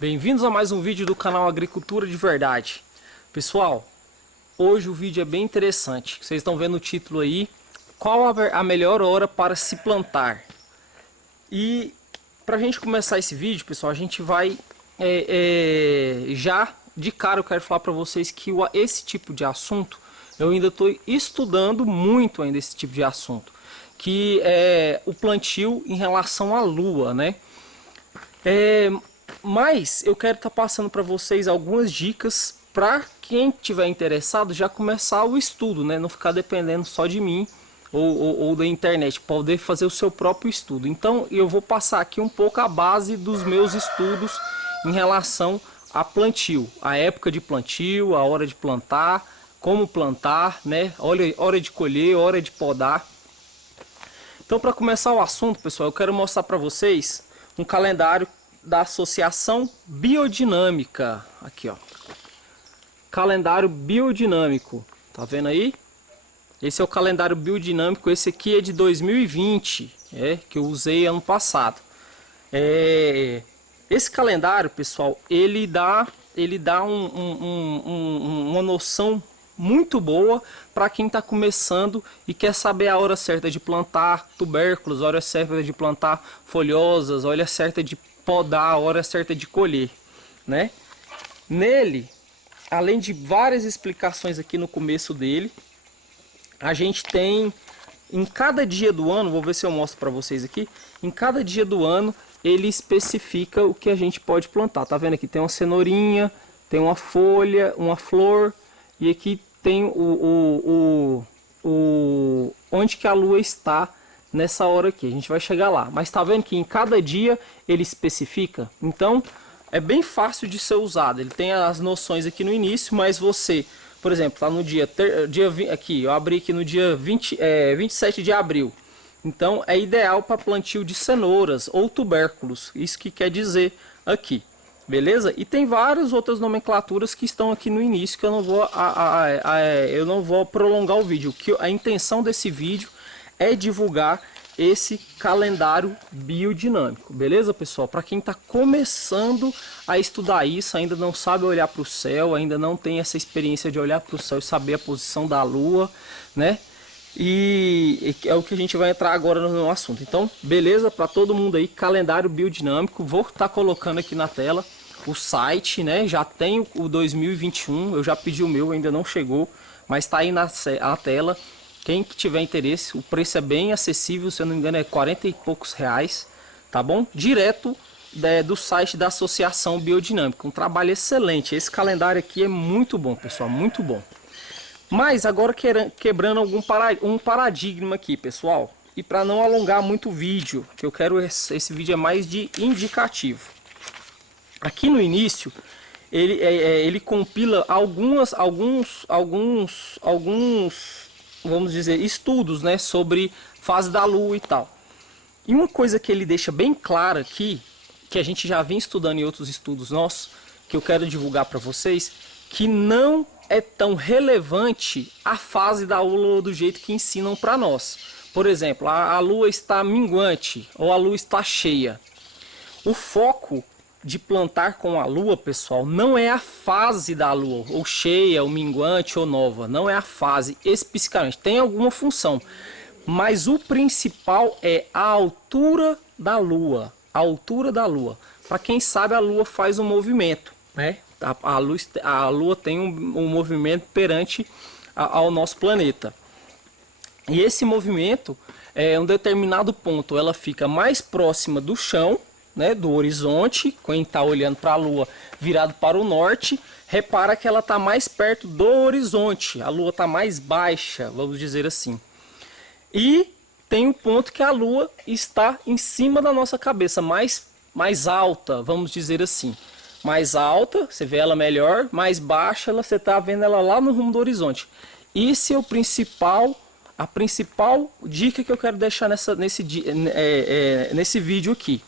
Bem-vindos a mais um vídeo do canal Agricultura de Verdade. Pessoal, hoje o vídeo é bem interessante. Vocês estão vendo o título aí. Qual a melhor hora para se plantar? E para a gente começar esse vídeo, pessoal, a gente vai já de cara eu quero falar para vocês que esse tipo de assunto eu ainda estou estudando muito ainda esse tipo de assunto, que é o plantio em relação à lua, né? Mas eu quero estar passando para vocês algumas dicas para quem tiver interessado já começar o estudo, né? Não ficar dependendo só de mim ou da internet, poder fazer o seu próprio estudo. Então eu vou passar aqui um pouco a base dos meus estudos em relação a plantio, a época de plantio, a hora de plantar, como plantar, né? Hora de colher, hora de podar. Então, para começar o assunto, pessoal, eu quero mostrar para vocês um calendário da Associação Biodinâmica. Aqui, ó. Calendário biodinâmico. Tá vendo aí? Esse é o calendário biodinâmico. Esse aqui é de 2020, que eu usei ano passado. Esse calendário, pessoal, ele dá uma noção muito boa para quem está começando e quer saber a hora certa de plantar tubérculos, a hora certa de plantar folhosas, a hora certa de podar, a hora certa de colher, né? Nele, além de várias explicações aqui no começo dele, a gente tem em cada dia do ano, vou ver se eu mostro para vocês aqui, em cada dia do ano ele especifica o que a gente pode plantar. Tá vendo aqui? Tem uma cenourinha, tem uma folha, uma flor, e aqui tem onde que a lua está nessa hora aqui. A gente vai chegar lá. Mas tá vendo que em cada dia ele especifica? Então é bem fácil de ser usado. Ele tem as noções aqui no início, mas você, por exemplo, tá no aqui, eu abri aqui no dia 27 de abril. Então é ideal para plantio de cenouras ou tubérculos. Isso que quer dizer aqui. Beleza? E tem várias outras nomenclaturas que estão aqui no início que eu não vou prolongar o vídeo. A intenção desse vídeo é divulgar esse calendário biodinâmico. Beleza, pessoal? Para quem está começando a estudar isso, ainda não sabe olhar para o céu, ainda não tem essa experiência de olhar para o céu e saber a posição da lua, né? E é o que a gente vai entrar agora no assunto. Então, beleza? Para todo mundo aí, calendário biodinâmico. Vou estar colocando aqui na tela o site, né? Já tem o 2021, eu já pedi o meu, ainda não chegou, mas está aí na tela. Quem que tiver interesse, o preço é bem acessível, se eu não me engano é 40 e poucos reais, tá bom? Direto do site da Associação Biodinâmica, um trabalho excelente. Esse calendário aqui é muito bom, pessoal, muito bom. Mas agora quebrando um paradigma aqui, pessoal, e para não alongar muito o vídeo, que eu quero esse vídeo é mais de indicativo. Aqui no início ele compila alguns, vamos dizer, estudos, né, sobre fase da lua e tal. E uma coisa que ele deixa bem clara aqui, que a gente já vem estudando em outros estudos nossos, que eu quero divulgar para vocês, que não é tão relevante a fase da lua do jeito que ensinam para nós. Por exemplo, a lua está minguante ou a lua está cheia. O foco de plantar com a lua, pessoal, não é a fase da lua, ou cheia, ou minguante, ou nova. Não é a fase especificamente. Tem alguma função, mas o principal é a altura da lua. A altura da lua. Para quem sabe, a lua faz um movimento, né? A lua tem um movimento perante ao nosso planeta. E esse movimento, em um determinado ponto, ela fica mais próxima do chão, né, do horizonte. Quem está olhando para a lua virado para o norte, repara que ela está mais perto do horizonte. A lua está mais baixa, vamos dizer assim. E tem um ponto que a lua está em cima da nossa cabeça, mais alta, vamos dizer assim. Mais alta, você vê ela melhor, mais baixa, você está vendo ela lá no rumo do horizonte. Esse é a principal dica que eu quero deixar nesse vídeo aqui.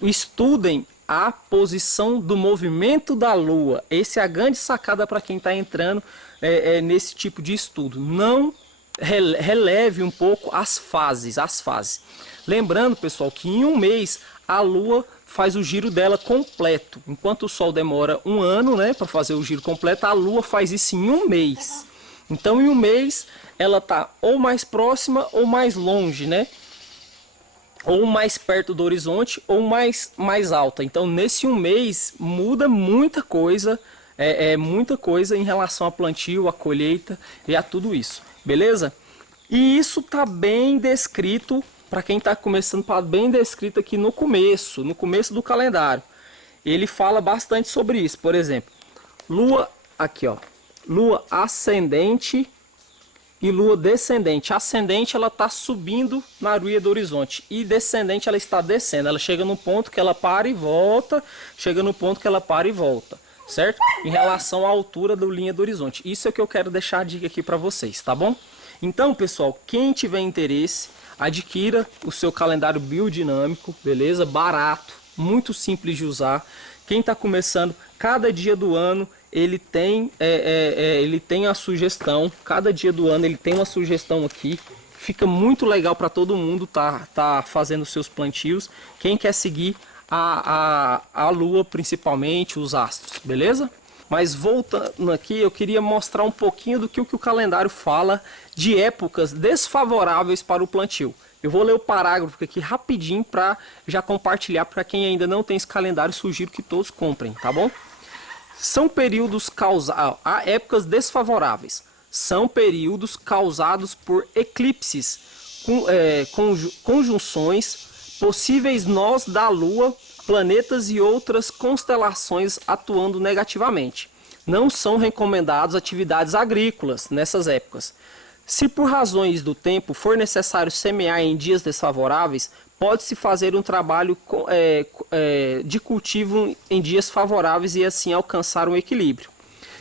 Estudem a posição do movimento da lua. Essa é a grande sacada para quem está entrando nesse tipo de estudo. Não releve um pouco as fases. Lembrando, pessoal, que em um mês a lua faz o giro dela completo. Enquanto o Sol demora um ano, né, para fazer o giro completo, a Lua faz isso em um mês. Então em um mês ela tá ou mais próxima ou mais longe, né? Ou mais perto do horizonte ou mais alta. Então nesse um mês muda muita coisa, muita coisa em relação ao plantio, à colheita e a tudo isso, beleza? E isso tá bem descrito, para quem está começando, tá bem descrito aqui no começo do calendário. Ele fala bastante sobre isso, por exemplo, Lua, aqui ó, Lua ascendente e Lua descendente. Ascendente ela está subindo na linha do horizonte e descendente ela está descendo. Ela chega no ponto que ela para e volta, chega no ponto que ela para e volta, certo? Em relação à altura da linha do horizonte. Isso é o que eu quero deixar a dica aqui para vocês, tá bom? Então, pessoal, quem tiver interesse, adquira o seu calendário biodinâmico, beleza? Barato, muito simples de usar. Quem está começando, cada dia do ano ele tem a sugestão, cada dia do ano ele tem uma sugestão aqui. Fica muito legal para todo mundo tá fazendo seus plantios. Quem quer seguir a Lua, principalmente os astros, beleza? Mas voltando aqui, eu queria mostrar um pouquinho do que o calendário fala de épocas desfavoráveis para o plantio. Eu vou ler o parágrafo aqui rapidinho para já compartilhar para quem ainda não tem esse calendário, sugiro que todos comprem, tá bom? São períodos causados, há épocas desfavoráveis. São períodos causados por eclipses, conjunções, possíveis nós da Lua, planetas e outras constelações atuando negativamente. Não são recomendadas atividades agrícolas nessas épocas. Se por razões do tempo for necessário semear em dias desfavoráveis, pode-se fazer um trabalho de cultivo em dias favoráveis e assim alcançar um equilíbrio.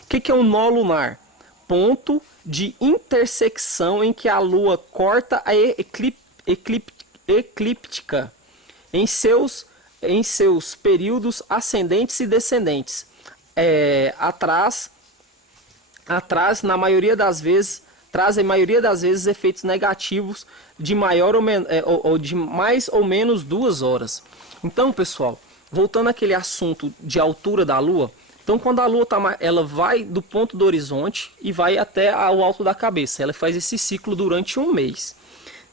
O que é um nó lunar? Ponto de intersecção em que a Lua corta a eclíptica em seus períodos ascendentes e descendentes. Atrás, na maioria das vezes, trazem efeitos negativos de maior ou de mais ou menos 2 horas. Então, pessoal, voltando àquele assunto de altura da Lua, então quando a Lua ela vai do ponto do horizonte e vai até o alto da cabeça, ela faz esse ciclo durante um mês.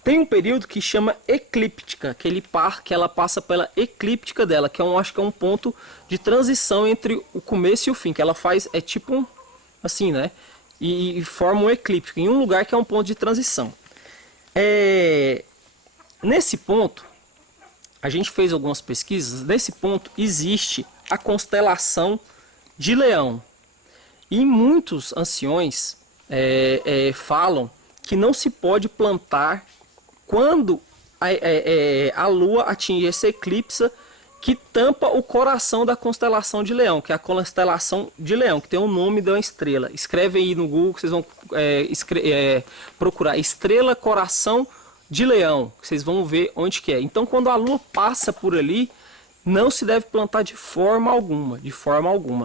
Tem um período que chama eclíptica, que ela passa pela eclíptica dela, que acho que é um ponto de transição entre o começo e o fim, que ela faz, tipo assim, né? E forma um eclíptico, em um lugar que é um ponto de transição. Nesse ponto, a gente fez algumas pesquisas, nesse ponto existe a constelação de Leão. E muitos anciões falam que não se pode plantar quando a Lua atinge essa eclipse que tampa o coração da constelação de Leão, que é a constelação de Leão, que tem o nome de uma estrela. Escreve aí no Google, vocês vão procurar Estrela Coração de Leão, vocês vão ver onde que é. Então quando a Lua passa por ali, não se deve plantar de forma alguma,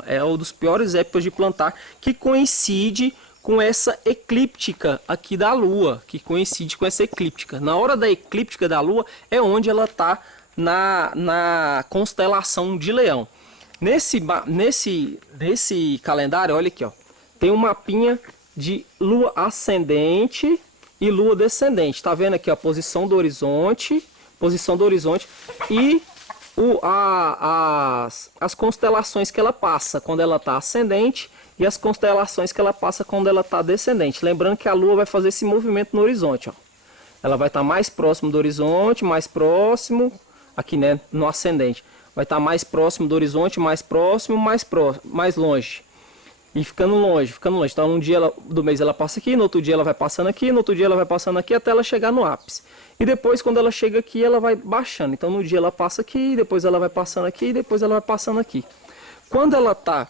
É uma das piores épocas de plantar, que coincide com essa eclíptica aqui da Lua, Na hora da eclíptica da Lua é onde ela está na constelação de Leão. Nesse calendário, olha aqui, ó, tem um mapinha de Lua ascendente e Lua descendente. Tá vendo aqui a posição do horizonte e as constelações que ela passa quando ela está ascendente e as constelações que ela passa quando ela está descendente. Lembrando que a Lua vai fazer esse movimento no horizonte, ó. Ela vai estar mais próximo do horizonte, mais próximo, aqui, né, no ascendente. Vai estar mais próximo do horizonte, mais próximo, mais longe. E ficando longe. Então, um dia do mês ela passa aqui, no outro dia ela vai passando aqui, no outro dia ela vai passando aqui, até ela chegar no ápice. E depois, quando ela chega aqui, ela vai baixando. Então, no dia ela passa aqui, depois ela vai passando aqui, depois ela vai passando aqui. Quando ela está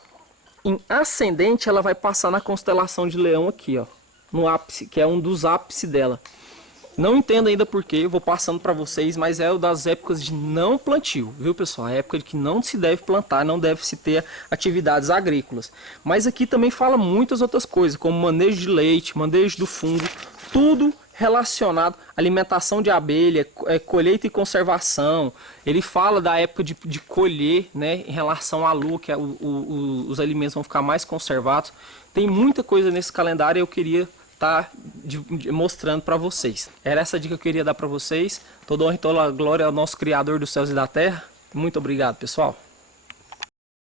em ascendente, ela vai passar na constelação de Leão aqui, ó, no ápice, que é um dos ápices dela. Não entendo ainda porque, eu vou passando para vocês, mas é das épocas de não plantio, viu, pessoal? É a época de que não se deve plantar, não deve se ter atividades agrícolas. Mas aqui também fala muitas outras coisas, como manejo de leite, manejo do fungo, tudo relacionado à alimentação de abelha, colheita e conservação. Ele fala da época de colher, né, em relação à lua, que os alimentos vão ficar mais conservados. Tem muita coisa nesse calendário e eu queria estar mostrando para vocês. Era essa dica que eu queria dar para vocês. Toda honra e toda glória ao nosso Criador dos céus e da terra. Muito obrigado, pessoal.